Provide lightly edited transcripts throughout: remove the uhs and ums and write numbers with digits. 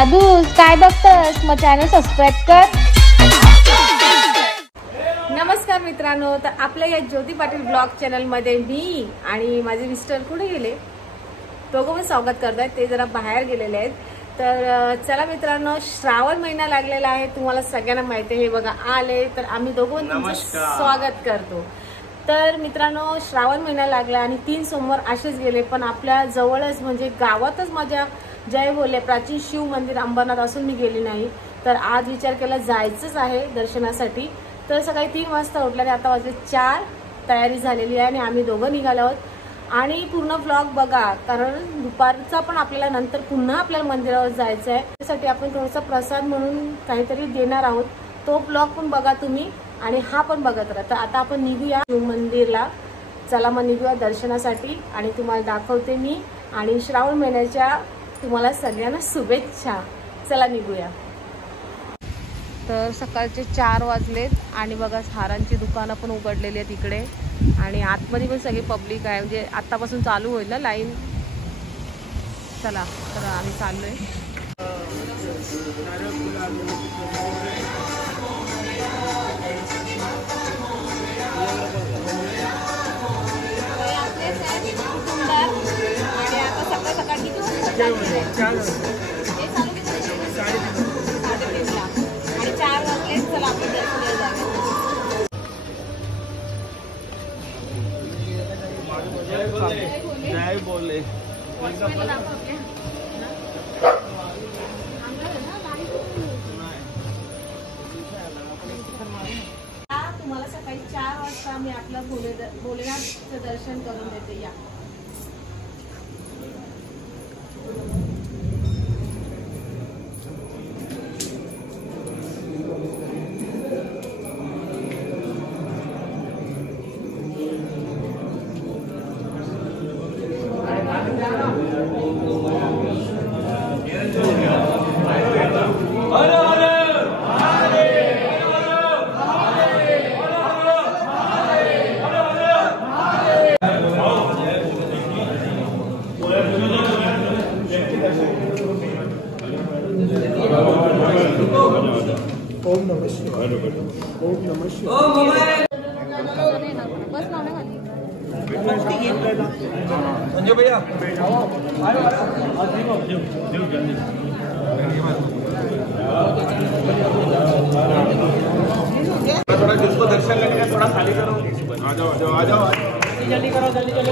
दादू काय बघतस, मग channel subscribe कर। नमस्कार मित्रांनो, तर आपल्या या ज्योती पाटील ब्लॉग चॅनल मध्ये मी आणि माझे मिस्टर कुठे गेले, दोघं पण स्वागत करतायत। ते जरा बाहेर गेलेले आहेत। तर चला मित्रांनो, श्रावण महिना लागलेला आहे, तुम्हाला सगळ्यांना माहिती आहे। हे बघा आले, तर आम्ही दोघं तुमचं स्वागत करतो। तर मित्रांनो, श्रावण महिना लागला आणि 3 सोमवार असेच गेले, पण आपल्या जवळच म्हणजे गावातच माझ्या जय बोले प्राचीन शिव मंदिर अंबरनाथ असून मी गेली नाही। तर आज विचार केला जायचंच आहे दर्शनासाठी। तर सकाळी 3 वाजता उठले आणि आता वाजले 4, तयारी झालेली आहे आणि आम्ही दोघं निघालो आहोत। आणि पूर्ण व्लॉग बघा, कारण दुपारचा पण आपल्याला नंतर पुन्हा आपल्याला मंदिरावर जायचं आहे। त्यासाठी आपण थोडासा प्रसाद म्हणून काहीतरी देणार आहोत, तो ब्लॉग पण बघा तुम्ही आणि हा पण बघत राहा। तर आता आपण निघूया शिव मंदिरला, चला मग निघूया दर्शनासाठी आणि तुम्हाला दाखवते मी। आणि श्रावण महिन्याच्या तुम्हाला सगळ्यांना शुभेच्छा। चला निघूया। तर सकाळचे 4 वाजलेत आणि बघा हारांची दुकानं पण उघडलेली आहेत इकडे आणि आतमध्ये पण सगळी पब्लिक आहे, म्हणजे आत्तापासून चालू होईल ना लाईन। चला तर आम्ही चाललोय। आणि आता सकाळ सकाळ आणि 4 वाजले, चला आपण दर्शनाला जाऊया। जय बोले तुम्हाला सकाळी 4 वाजता मी आपलं भोलेनाथचं दर्शन करून देते। या ओम नमः शिवाय। ओम नमः शिवाय। संजय भैया थोड़ा जिसको दर्शन लगेगा थोड़ा खाली करो। आ जाओ आ जाओ आ जाओ, जल्दी करो जल्दी जल्दी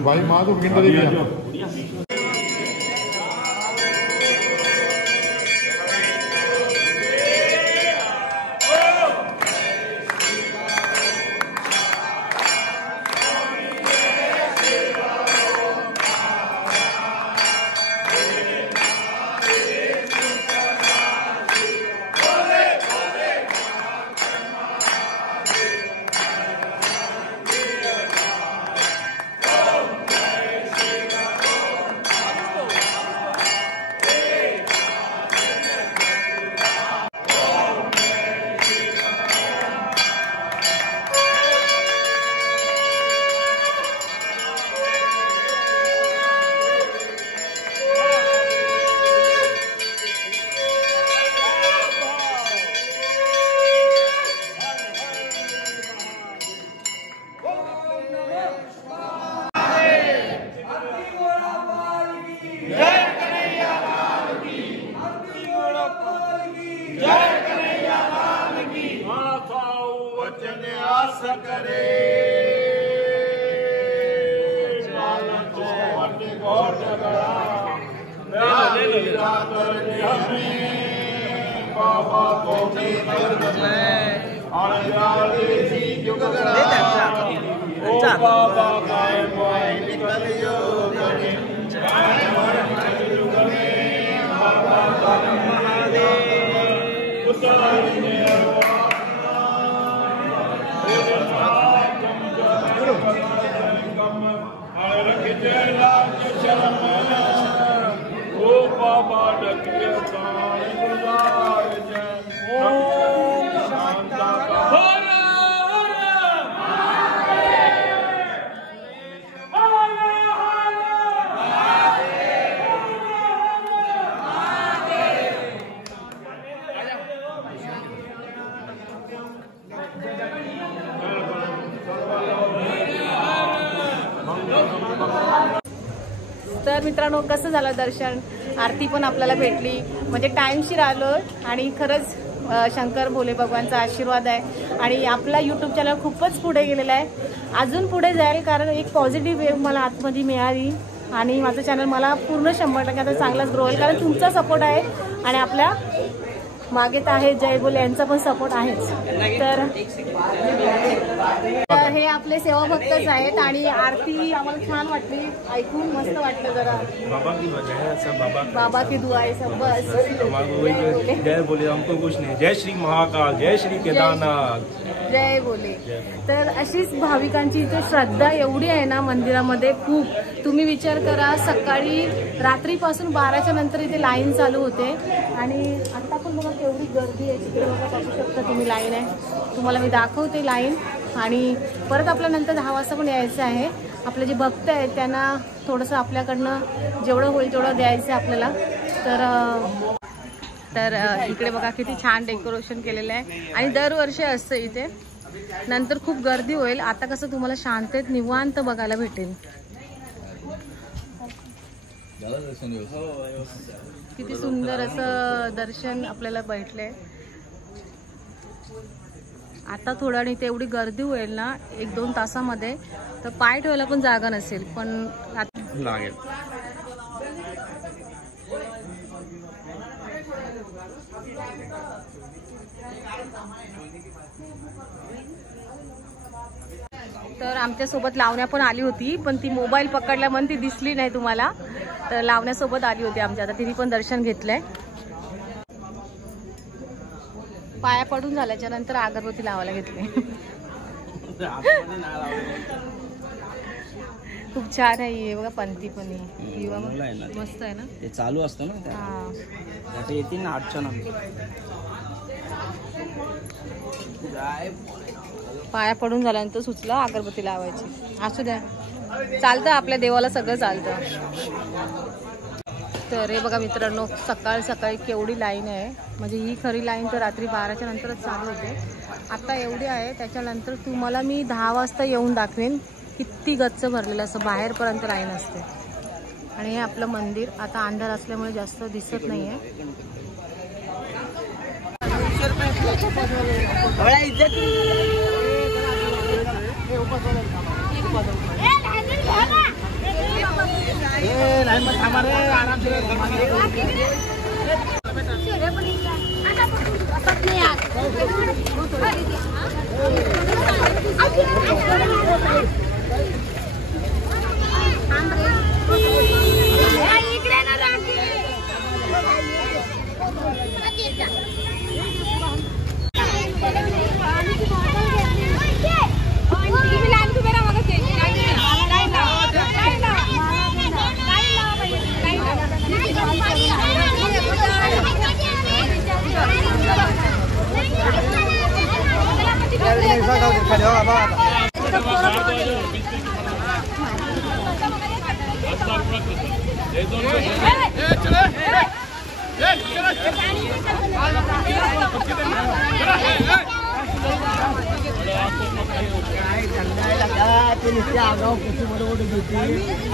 भाई माँ तो घंटा दे दिया। तर मित्रांनो कसं झालं दर्शन, आरती पण आपल्याला भेटली, म्हणजे टाईमशीर आलो आणि खरंच शंकर भोले भगवानचा आशीर्वाद आहे आणि आपला यूट्यूब चॅनल खूपच पुढे गेलेला आहे, अजून पुढे जाईल कारण एक पॉझिटिव्ह वेव मला आतमध्ये मिळाली आणि माझं चॅनल मला पूर्ण 100% आता चांगलाच ग्रो होईल कारण तुमचा सपोर्ट आहे आणि आपल्या मागे तर आहे जय बोले यांचा पण सपोर्ट आहेच. तर हे आपले सेवा भक्तच आहेत आणि आरती आम्हाला छान वाटली, ऐकून मस्त वाटलं. जरा बाबा की वजह है, सब बाबा की दुआ है सब. बस जय बोले, हमको कुछ नहीं. जय श्री महाकाल, जय श्री केदारनाथ, जय बोले. तर अशीच भाविकांची इथे श्रद्धा एवढी आहे ना मंदिरामध्ये खूप. तुम्ही विचार करा, सकाळी रात्रीपासून 12च्या नंतर इथे लाईन चालू होते आणि आता पण बघा केवढी गर्दी आहे. तिकडे बघा बघू शकता तुम्ही, लाईन आहे, तुम्हाला मी दाखवते लाईन. आणि परत आपल्या नंतर 10 वाजता पण यायचं आहे. आपले जे भक्त आहेत त्यांना थोडंसं आपल्याकडनं जेवढं होईल तेवढं द्यायचं आहे आपल्याला. तर इकडे बघा किती छान डेकोरेशन केलेलं आहे आणि दरवर्षी असतं इथे. नंतर खूप गर्दी होईल, आता कसं तुम्हाला शांततेत निवांत बघायला भेटेल. किती सुंदर असं दर्शन आपल्याला भेटलंय. आता थोडं इथे एवढी गर्दी होईल ना 1-2 तासामध्ये, तर पाय ठेवायला पण जागा नसेल. पण लागेल. तर आमच्यासोबत लावण्या पण आली होती, पण ती मोबाईल पकडल्या म्हणून ती दिसली नाही तुम्हाला. तर लावण्यासोबत आली होती आमच्या, आता तिने पण दर्शन घेतलंय. पाया पडून झाल्याच्या नंतर अगरबत्ती लावायला घेतली. खूप छान आहे बघा, पंथी पण मस्त आहे ना, ते चालू असतं ना. ते येतील ना 8च्या नंतर. पाया पडून झाल्यानंतर सुचलं अगरबत्ती लावायची. असू द्या, चालतं, आपल्या देवाला सगळं चालतं. तर हे बघा मित्रांनो, सकाळी सकाळी केवढी लाईन आहे. म्हणजे ही खरी लाईन तर रात्री 12च्या नंतरच चालू होते. आता एवढी आहे, त्याच्यानंतर तुम्हाला मी 10 वाजता येऊन दाखवेन किती गच्च भरलेलं असं, बाहेरपर्यंत लाईन असते. आणि हे आपलं मंदिर आता अंधार असल्यामुळे जास्त दिसत नाही आहे.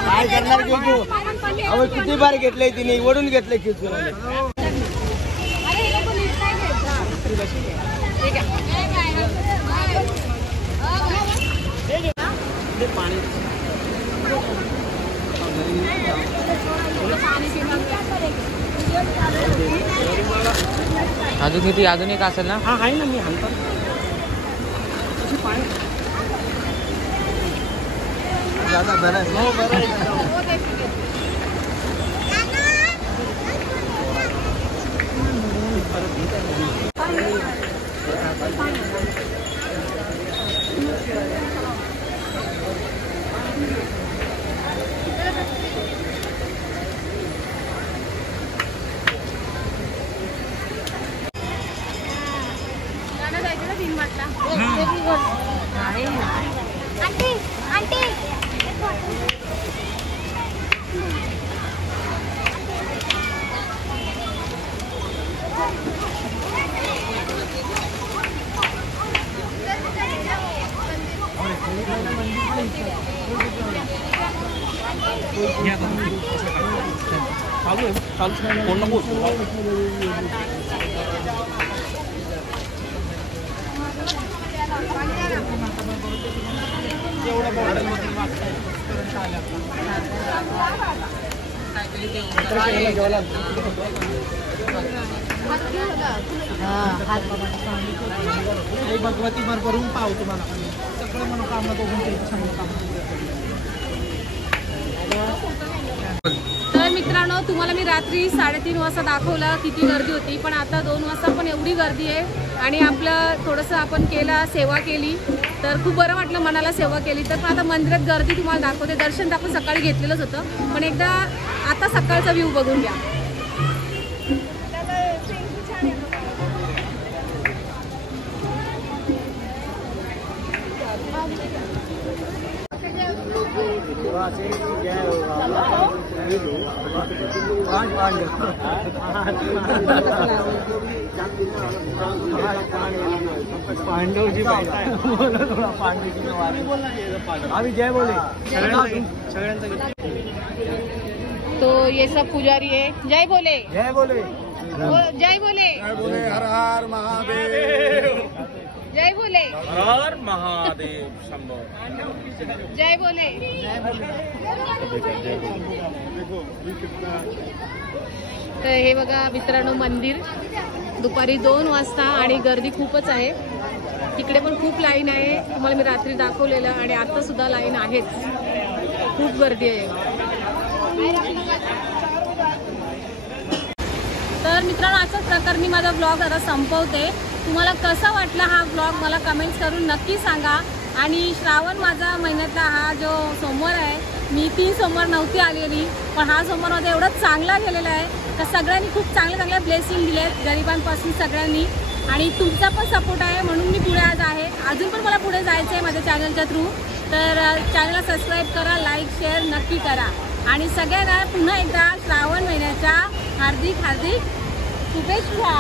काय करणार किती बार घेतलंय तिने, ओढून घेतलंय खेचून. अजून किती, अजून एक असेल ना. हा आहे ना, मी हाणतो. या फोन नको भगवती भर भरून पाव तुम्हाला सगळं मनोकामना बघून तर मित्रांनो, तुम्हाला मी रात्री 3:30 वाजता दाखवलं किती गर्दी होती, पण आता 2 वाजता पण एवढी गर्दी आहे. आणि आपलं थोडंसं आपण केलं, सेवा केली, तर खूप बरं वाटलं मनाला सेवा केली. तर पण आता मंदिरात गर्दी तुम्हाला दाखवते. दर्शन तर आपण सकाळी घेतलेलंच होतं, पण एकदा आता सकाळचा व्ह्यू बघून घ्या. पांडवजी आम्ही जय बोले तो ये सब पुजारी है. जय बोले, जय बोले जय बोले, हर हर महादेव. जय बोले, हर महादेव शंभो. जय बोले. तर हे बघा मित्रांनो, मंदिर दुपारी 2 वाजता आणि गर्दी खूपच आहे. तिकडे पण खूप लाईन आहे, तुम्हाला मी रात्री दाखवलेलं, आणि आता सुद्धा लाईन आहेच, खूप गर्दी आहे. तर मित्रांनो, अशाच प्रकारे मी माझा ब्लॉग आता संपवते. तुम्हाला कसा वाटला हा ब्लॉग मला कमेंट्स करून नक्की सांगा. आणि श्रावण माझा महिन्यातला हा जो सोमवार आहे, मी 3 सोमवार नव्हती आलेली, पण हा सोमवार माझा एवढा चांगला गेलेला आहे तर सगळ्यांनी खूप चांगल्या ब्लेसिंग दिले आहेत, गरिबांपासून सगळ्यांनी. आणि तुमचा पण सपोर्ट आहे म्हणून मी पुढे आज आहे. अजून पण मला पुढे जायचं आहे माझ्या चॅनलच्या थ्रू. तर चॅनलला सबस्क्राईब करा, लाईक शेअर नक्की करा. आणि सगळ्यांना पुन्हा एकदा श्रावण महिन्याच्या हार्दिक शुभेच्छा.